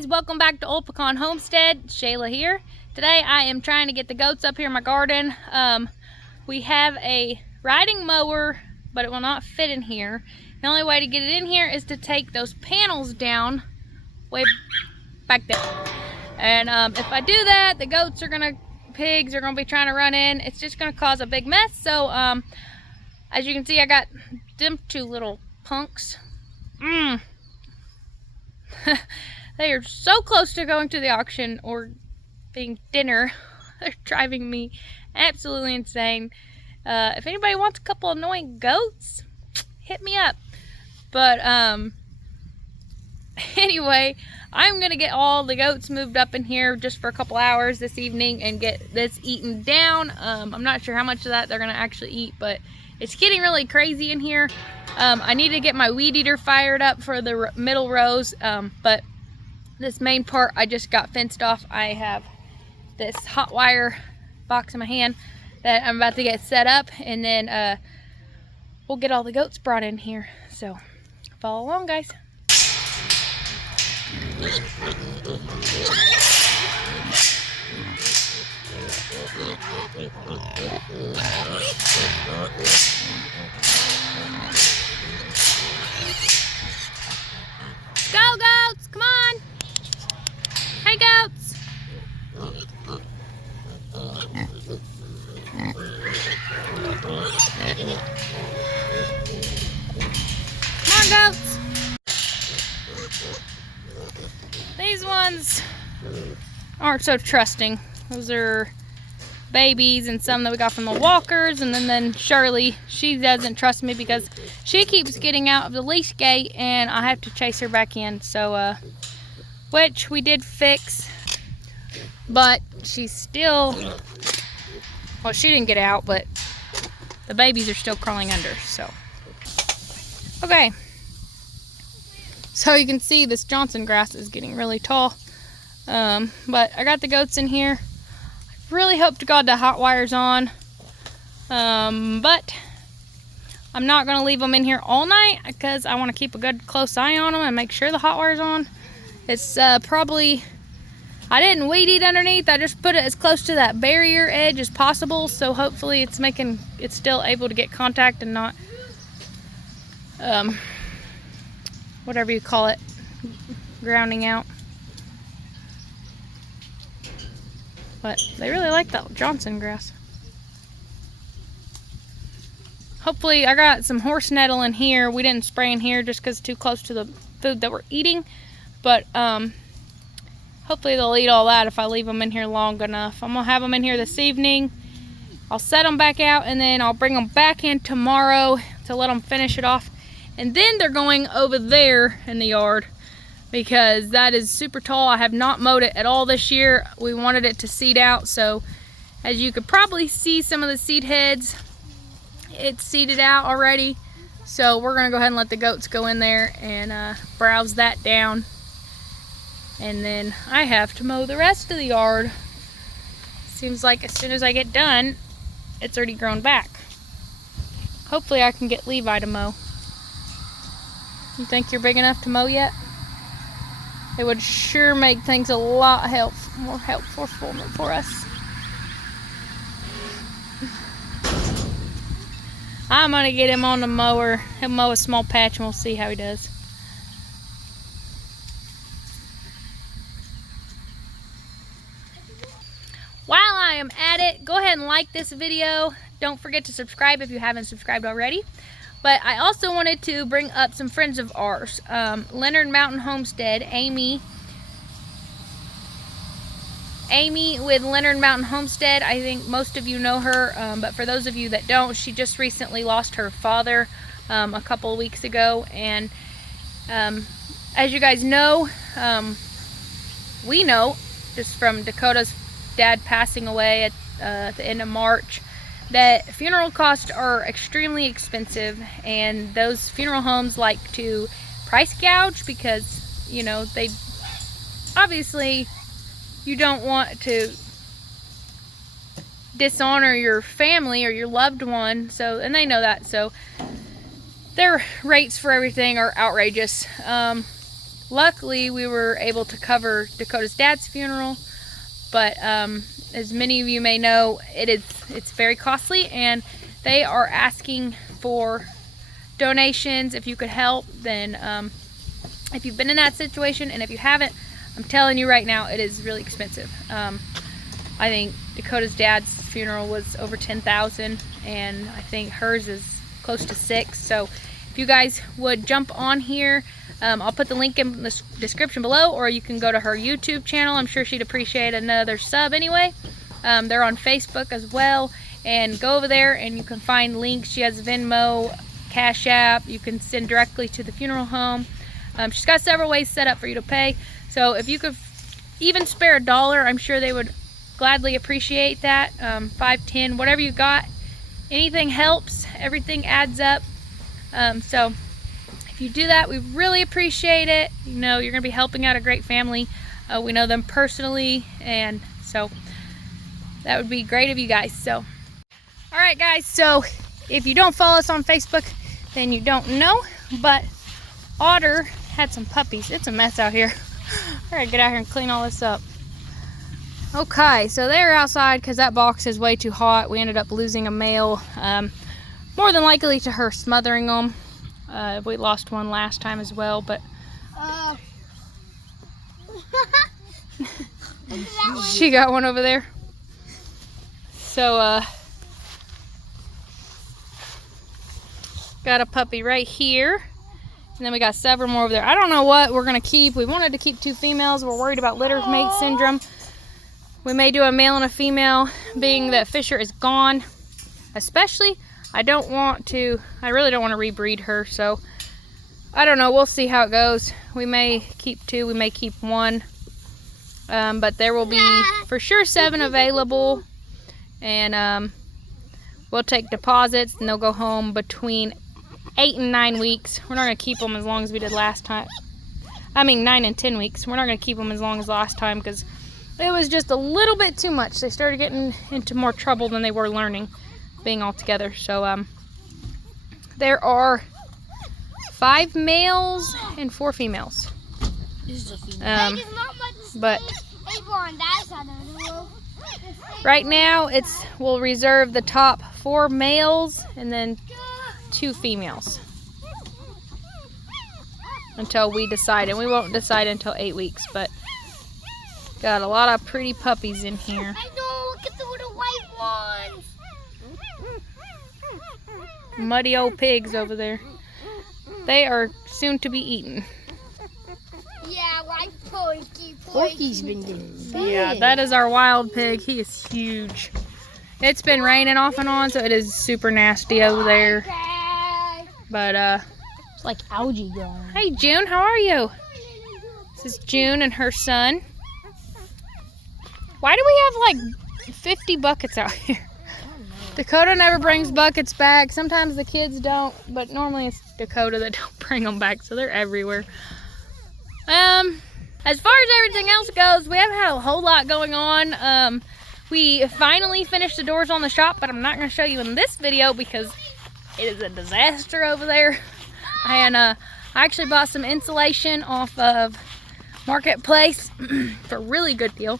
guys, welcome back to Old Pecan Homestead. Shayla here. Today I am trying to get the goats up here in my garden. We have a riding mower, but it will not fit in here. The only way to get it in here is to take those panels down way back there. And if I do that, the pigs are gonna be trying to run in. It's just gonna cause a big mess. So as you can see, I got them two little punks. They are so close to going to the auction or being dinner. They're driving me absolutely insane. If anybody wants a couple annoying goats, hit me up. But anyway, I'm gonna get all the goats moved up in here just for a couple hours this evening and get this eaten down. I'm not sure how much of that they're gonna actually eat, but it's getting really crazy in here. I need to get my weed eater fired up for the middle rows, but this main part I just got fenced off. I have this hot wire box in my hand that I'm about to get set up, and then we'll get all the goats brought in here. So follow along, guys. Go goats, come on. Hey goats. Come on goats. These ones aren't so trusting. Those are babies and some that we got from the walkers, and then Shirley, she doesn't trust me because she keeps getting out of the leash gate and I have to chase her back in. So which we did fix, but she's still, well, she didn't get out, but the babies are still crawling under. So okay, so you can see this Johnson grass is getting really tall, but I got the goats in here. Really hope to God the hot wire's on, but I'm not going to leave them in here all night because I want to keep a good close eye on them and make sure the hot wire's on. It's probably, I didn't weed eat underneath, I just put it as close to that barrier edge as possible, so hopefully it's still able to get contact and not whatever you call it, grounding out. But they really like that Johnson grass. Hopefully, I got some horse nettle in here. We didn't spray in here just because it's too close to the food that we're eating. But hopefully they'll eat all that if I leave them in here long enough. I'm going to have them in here this evening. I'll set them back out and then I'll bring them back in tomorrow to let them finish it off. And then they're going over there in the yard, because that is super tall. I have not mowed it at all this year. We wanted it to seed out, so as you could probably see some of the seed heads, it's seeded out already. So we're gonna go ahead and let the goats go in there and browse that down. And then I have to mow the rest of the yard. Seems like as soon as I get done, it's already grown back. Hopefully I can get Levi to mow. You think you're big enough to mow yet? It would sure make things a lot more helpful for us. I'm gonna get him on the mower. He'll mow a small patch and we'll see how he does. While I am at it, go ahead and like this video. Don't forget to subscribe if you haven't subscribed already. But I also wanted to bring up some friends of ours. Lenard Mountain Homestead, Amy with Lenard Mountain Homestead. I think most of you know her, but for those of you that don't, she just recently lost her father a couple of weeks ago. And as you guys know, we know just from Dakota's dad passing away at the end of March, that funeral costs are extremely expensive, and those funeral homes like to price gouge because, you know, they obviously, you don't want to dishonor your family or your loved one, so, and they know that, so their rates for everything are outrageous. luckily we were able to cover Dakota's dad's funeral, but as many of you may know, it's very costly, and they are asking for donations. If you could help, then if you've been in that situation, and if you haven't, I'm telling you right now, it is really expensive. I think Dakota's dad's funeral was over $10,000, and I think hers is close to $6,000. So if you guys would jump on here, I'll put the link in the description below, or you can go to her YouTube channel. I'm sure she'd appreciate another sub anyway. They're on Facebook as well, and go over there and you can find links. She has Venmo, Cash App. You can send directly to the funeral home. She's got several ways set up for you to pay. So if you could even spare $1, I'm sure they would gladly appreciate that. 5, 10, whatever you got, anything helps. Everything adds up. So if you do that, we really appreciate it. You know, you're gonna be helping out a great family. We know them personally, and so that would be great of you guys. So all right guys, so if you don't follow us on Facebook, then you don't know, but Otter had some puppies. It's a mess out here. I gotta get out here and clean all this up. Okay, so they're outside because that box is way too hot. We ended up losing a male, more than likely to her smothering them. We lost one last time as well, but she got one over there. So got a puppy right here, and then we got several more over there. I don't know what we're gonna keep. We wanted to keep 2 females. We're worried about litter mate syndrome. We may do a male and a female, being that Fisher is gone. Especially, I really don't want to rebreed her, so I don't know. We'll see how it goes. We may keep 2, we may keep 1. But there will be for sure 7 available, and we'll take deposits, and they'll go home between 8 and 9 weeks. We're not going to keep them as long as we did last time. I mean 9 and 10 weeks. We're not going to keep them as long as last time because it was just a little bit too much. They started getting into more trouble than they were learning, being all together. So there are 5 males and 4 females. This is a female. But right now we'll reserve the top 4 males and then 2 females until we decide, and we won't decide until 8 weeks. But got a lot of pretty puppies in here. I know, look at the little white ones. Muddy old pigs over there. They are soon to be eaten. Yeah, like Porky. Porky's been getting big. Yeah, that is our wild pig. He is huge. It's been raining off and on, so it is super nasty over there. But It's like algae growing. hey June, how are you? This is June and her son. Why do we have like 50 buckets out here? Dakota never brings buckets back. Sometimes the kids don't, but normally it's Dakota that don't bring them back, so they're everywhere. As far as everything else goes, we haven't had a whole lot going on. We finally finished the doors on the shop, but I'm not going to show you in this video because it is a disaster over there. And I actually bought some insulation off of Marketplace for a really good deal,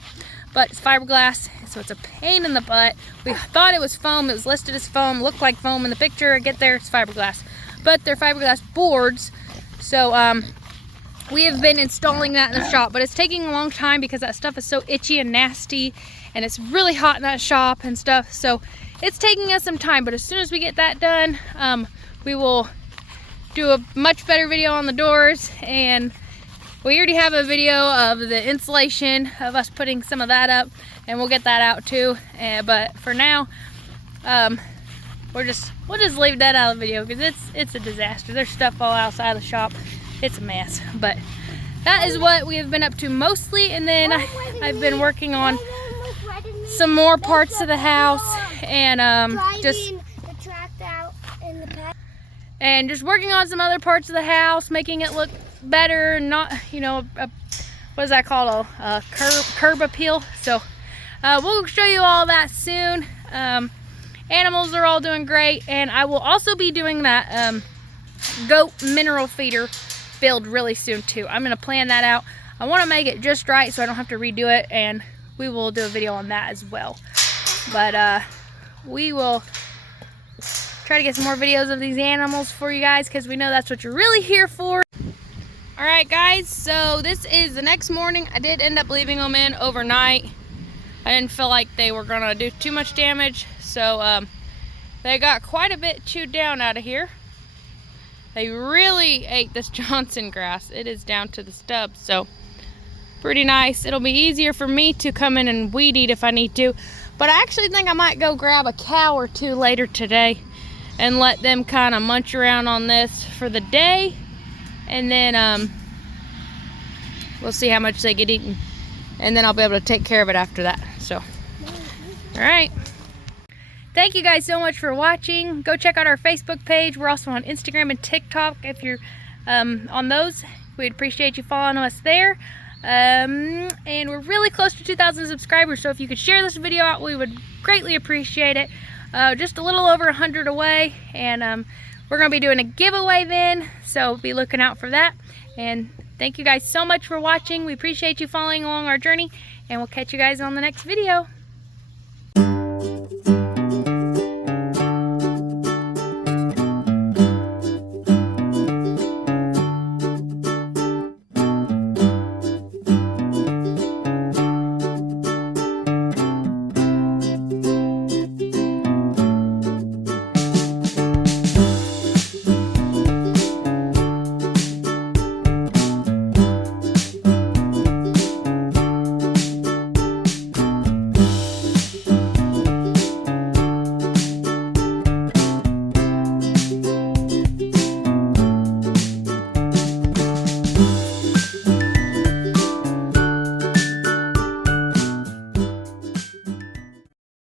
but it's fiberglass, so it's a pain in the butt. We thought it was foam. It was listed as foam, looked like foam in the picture. I get there, it's fiberglass, but they're fiberglass boards. So we have been installing that in the shop, but it's taking a long time because that stuff is so itchy and nasty, and it's really hot in that shop and stuff. So it's taking us some time, but as soon as we get that done, we will do a much better video on the doors. And we already have a video of the insulation of us putting some of that up, and we'll get that out too. But for now, we'll just leave that out of the video because it's a disaster. There's stuff all outside the shop. It's a mess. But that is what we have been up to mostly, and then I've been working on some more parts of the house, and just working on some other parts of the house, making it look better, not, you know, what is that called, a curb appeal. So we'll show you all that soon. Animals are all doing great, and I will also be doing that goat mineral feeder build really soon too. I'm going to plan that out. I want to make it just right so I don't have to redo it, and we will do a video on that as well. But we will try to get some more videos of these animals for you guys, because we know that's what you're really here for. Alright guys, so this is the next morning. I did end up leaving them in overnight. I didn't feel like they were going to do too much damage, so they got quite a bit chewed down out of here. They really ate this Johnson grass. It is down to the stubs, so pretty nice. It'll be easier for me to come in and weed eat if I need to. But I actually think I might go grab a cow or two later today and let them kind of munch around on this for the day. And then we'll see how much they get eaten. And then I'll be able to take care of it after that. So, all right. Thank you guys so much for watching. Go check out our Facebook page. We're also on Instagram and TikTok. If you're on those, we'd appreciate you following us there. And we're really close to 2,000 subscribers. So if you could share this video out, we would greatly appreciate it. Just a little over 100 away. And we're going to be doing a giveaway then, so be looking out for that. And thank you guys so much for watching. We appreciate you following along our journey, and we'll catch you guys on the next video.